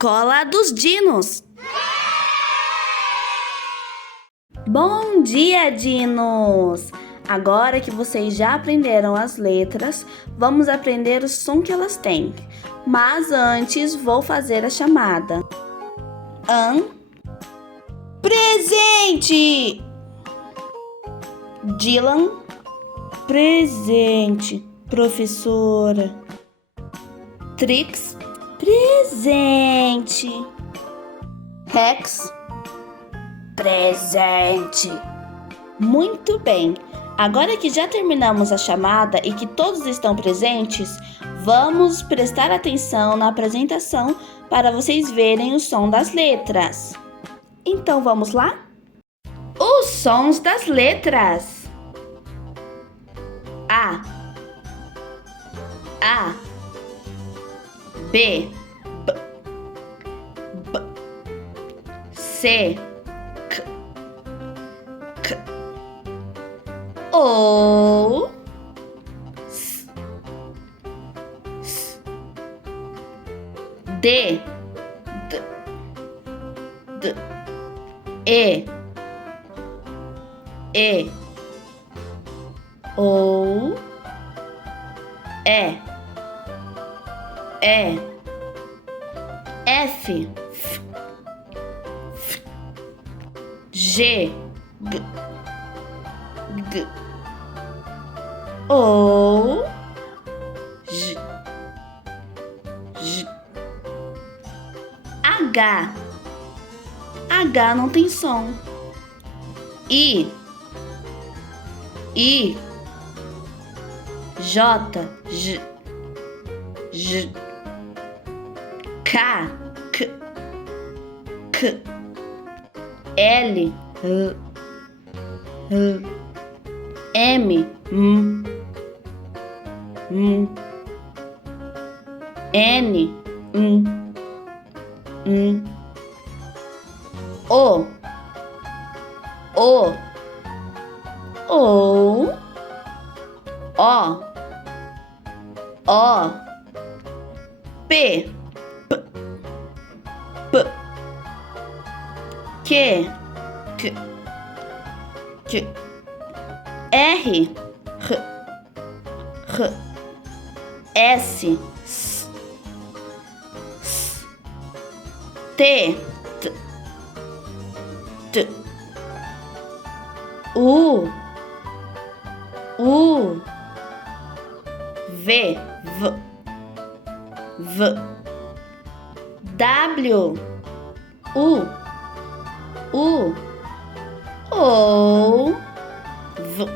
Escola dos Dinos. Bom dia, dinos! Agora que vocês já aprenderam as letras, vamos aprender o som que elas têm. Mas antes, vou fazer a chamada. Presente! Dylan, presente, professora. Trix, presente. Rex, presente. Muito bem. Agora que já terminamos a chamada e que todos estão presentes, vamos prestar atenção na apresentação para vocês verem o som das letras. Então vamos lá? Os sons das letras. A, B, B, C, K, O, S, D, D, E, O, E, F, G, G, O, J, H não tem som. I, J, K, L, M, N, O, P, Q, R, S, T, U, V, W, O, V,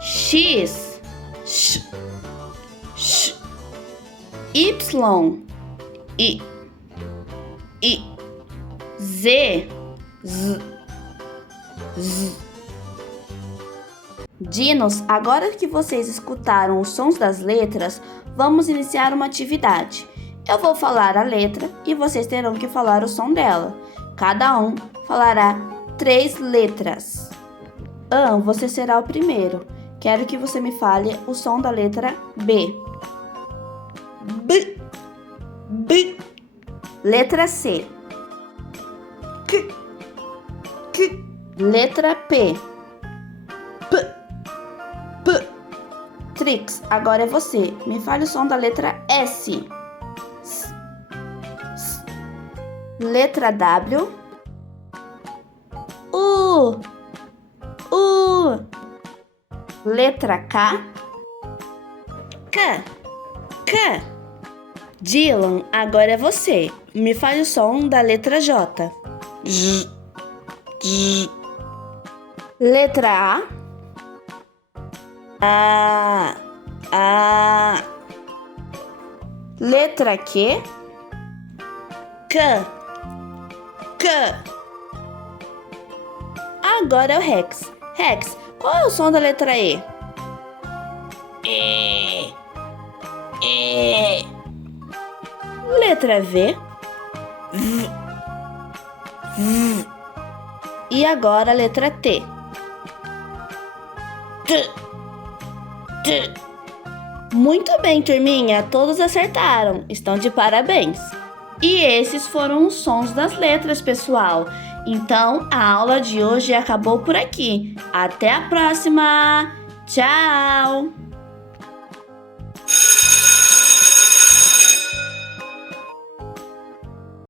X, Y, Z, Dinos, agora que vocês escutaram os sons das letras, vamos iniciar uma atividade. Eu vou falar a letra e vocês terão que falar o som dela. Cada um falará 3 letras. Você será o primeiro. Quero que você me fale o som da letra B. B. Letra C. K. Letra P. P. Trix, agora é você. Me fale o som da letra S. Letra W. U. Letra K. K. Dylan, agora é você. Me fale o som da letra J. J. Letra A. Letra Q. K. Agora é o Rex. Rex, qual é o som da letra E? E. Letra V. V. E agora a letra T. T. Muito bem, turminha, todos acertaram. Estão de parabéns. E esses foram os sons das letras, pessoal. Então, a aula de hoje acabou por aqui. Até a próxima! Tchau!